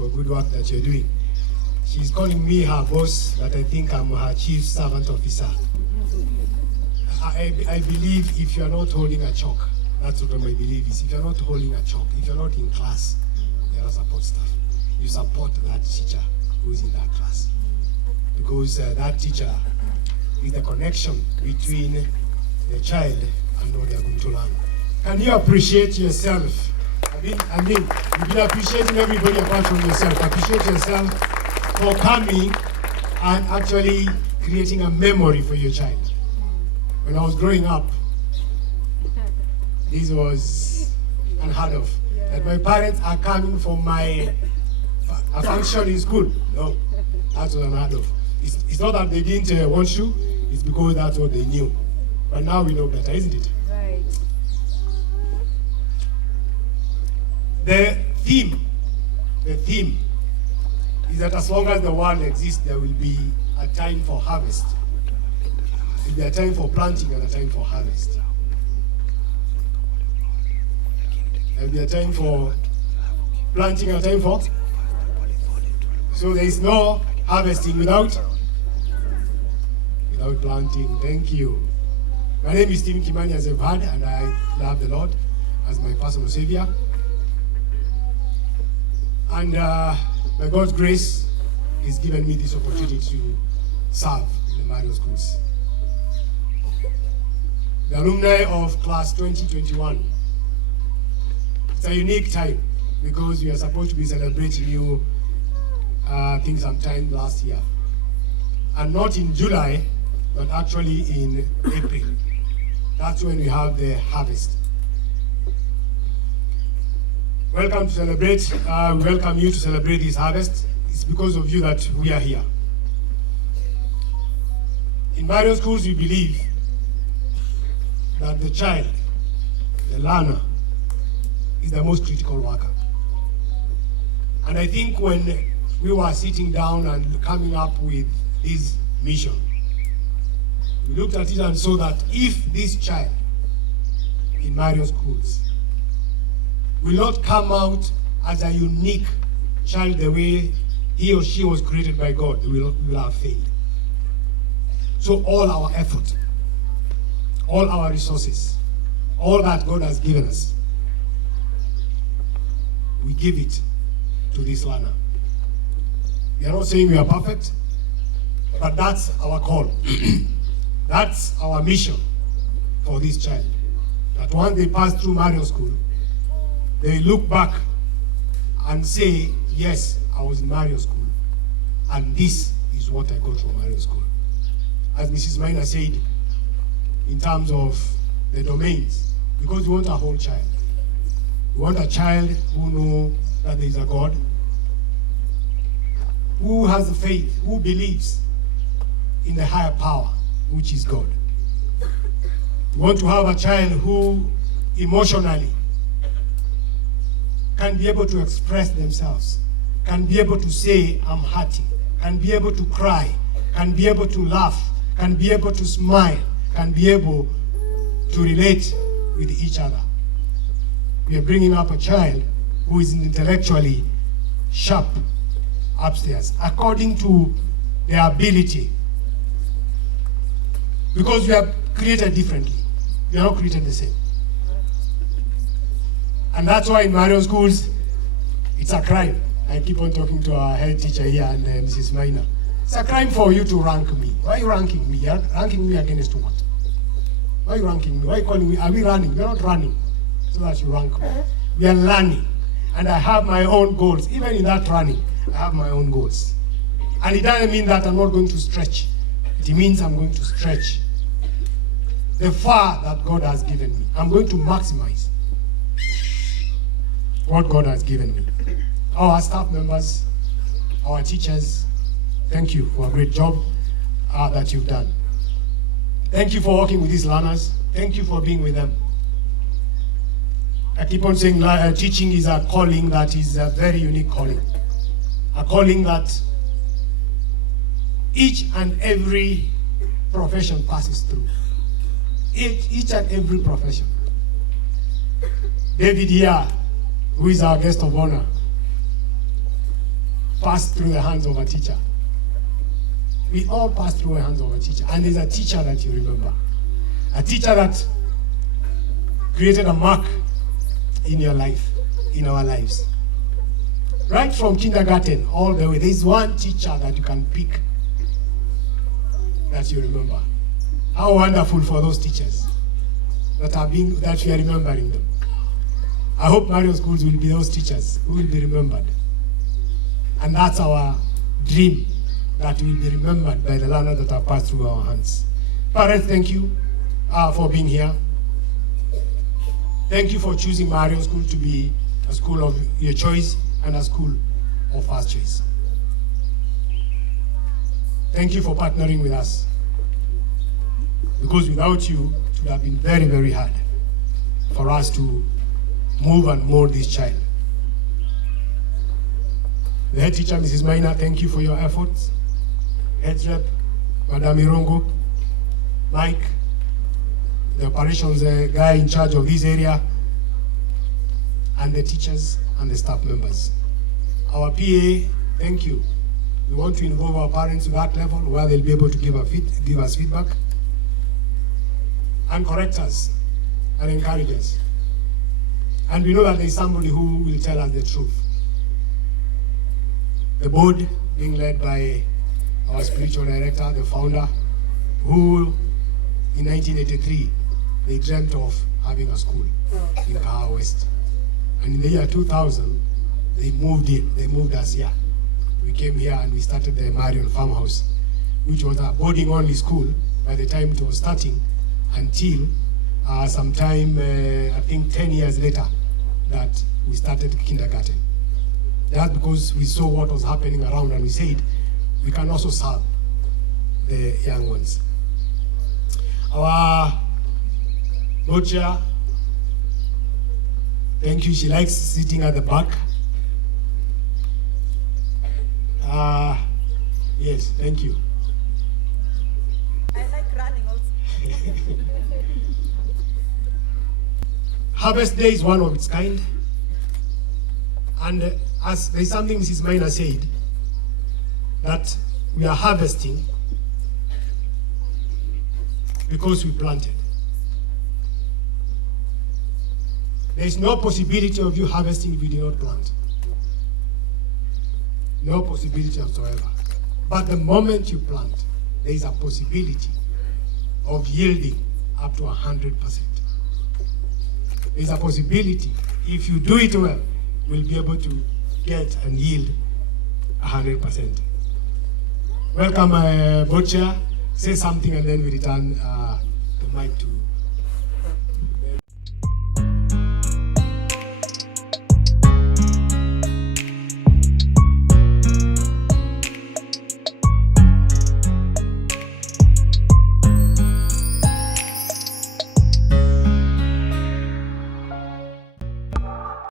for good work that you're doing. She's calling me her boss, but I think I'm her chief servant officer. I believe if you're not holding a chalk, that's what my belief is. If you're not holding a chalk, if you're not in class, you're not support staff. You support that teacher who's in that class. Because that teacher is the connection between the child and what they're going to learn. Can you appreciate yourself? You've been appreciating everybody apart from yourself. Appreciate yourself for coming and actually creating a memory for your child. When I was growing up, this was unheard of. That my parents are coming for a function in school. No, that was unheard of. It's not that they didn't want you, it's because that's what they knew. But now we know better, isn't it? Right. The theme is that as long as the world exists, there will be a time for harvest. There will be a time for planting and a time for harvest. There will be a time for planting and a time for... So there is no harvesting without planting. Thank you. My name is Kimani, as you've heard, and I love the Lord as my personal Savior. And by God's grace, He's given me this opportunity to serve in the Marion Schools. The alumni of class 2021. It's a unique time because we are supposed to be celebrating new things sometime last year. And not in July, but actually in April. That's when we have the harvest. Welcome to celebrate. We welcome you to celebrate this harvest. It's because of you that we are here. In Marion Schools, we believe that the child, the learner, is the most critical worker. And I think when we were sitting down and coming up with this mission, we looked at it and saw that if this child in Marion Schools will not come out as a unique child the way he or she was created by God, we will have failed. So all our effort, all our resources, all that God has given us, we give it to this learner. We are not saying we are perfect, but that's our call. That's our mission for this child. That once they pass through Marion School, they look back and say, yes, I was in Marion School, and this is what I got from Marion School. As Mrs. Minor said, in terms of the domains, because we want a whole child. We want a child who knows that there is a God, who has the faith, who believes in the higher power, which is God. We want to have a child who emotionally can be able to express themselves, can be able to say, I'm hurting, can be able to cry, can be able to laugh, can be able to smile, can be able to relate with each other. We are bringing up a child who is intellectually sharp upstairs, according to their ability. Because we are created differently. We are not created the same. And that's why in Marion Schools, it's a crime. I keep on talking to our head teacher here and Mrs. Minor. It's a crime for you to rank me. Why are you ranking me? You're ranking me against what? Why are you ranking me? Why are you calling me? Are we running? We're not running so that you rank me. We are learning. And I have my own goals. Even in that running, I have my own goals. And it doesn't mean that I'm not going to stretch. It means I'm going to stretch the far that God has given me. I'm going to maximize what God has given me. Our staff members, our teachers, thank you for a great job that you've done. Thank you for working with these learners. Thank you for being with them. I keep on saying teaching is a calling that is a very unique calling. A calling that each and every profession passes through. Each and every profession. David here, who is our guest of honor, passed through the hands of a teacher. We all passed through the hands of a teacher. And there's a teacher that you remember. A teacher that created a mark in your life, in our lives. Right from kindergarten all the way, there's one teacher that you can pick that you remember. How wonderful for those teachers that we are remembering them. I hope Marion Schools will be those teachers who will be remembered. And that's our dream, that will be remembered by the learners that have passed through our hands. Parents, thank you for being here. Thank you for choosing Marion School to be a school of your choice and a school of first choice. Thank you for partnering with us. Because without you, it would have been very, very hard for us to move and mold this child. The head teacher, Mrs. Maina, thank you for your efforts. Head rep, Madam Irongo, Mike, the operations guy in charge of this area, and the teachers and the staff members. Our PA, thank you. We want to involve our parents to that level where they'll be able to give us feedback and correct us and encourage us. And we know that there's somebody who will tell us the truth. The board being led by our spiritual director, the founder, who in 1983, they dreamt of having a school in Kahawa West. And in the year 2000, they moved us here. We came here and we started the Marion Farmhouse, which was a boarding only school by the time it was starting, until sometime, I think 10 years later, that we started kindergarten. That's because we saw what was happening around and we said, we can also serve the young ones. Our board chair, thank you, she likes sitting at the back. Yes, thank you. I like running also. Harvest Day is one of its kind. And as there's something Mrs. Maina said, that we are harvesting because we planted. There is no possibility of you harvesting if you do not plant. No possibility whatsoever. But the moment you plant, there is a possibility of yielding up to 100%. There is a possibility, if you do it well, you'll be able to get and yield 100%. Welcome, board chair. Say something and then we return the mic to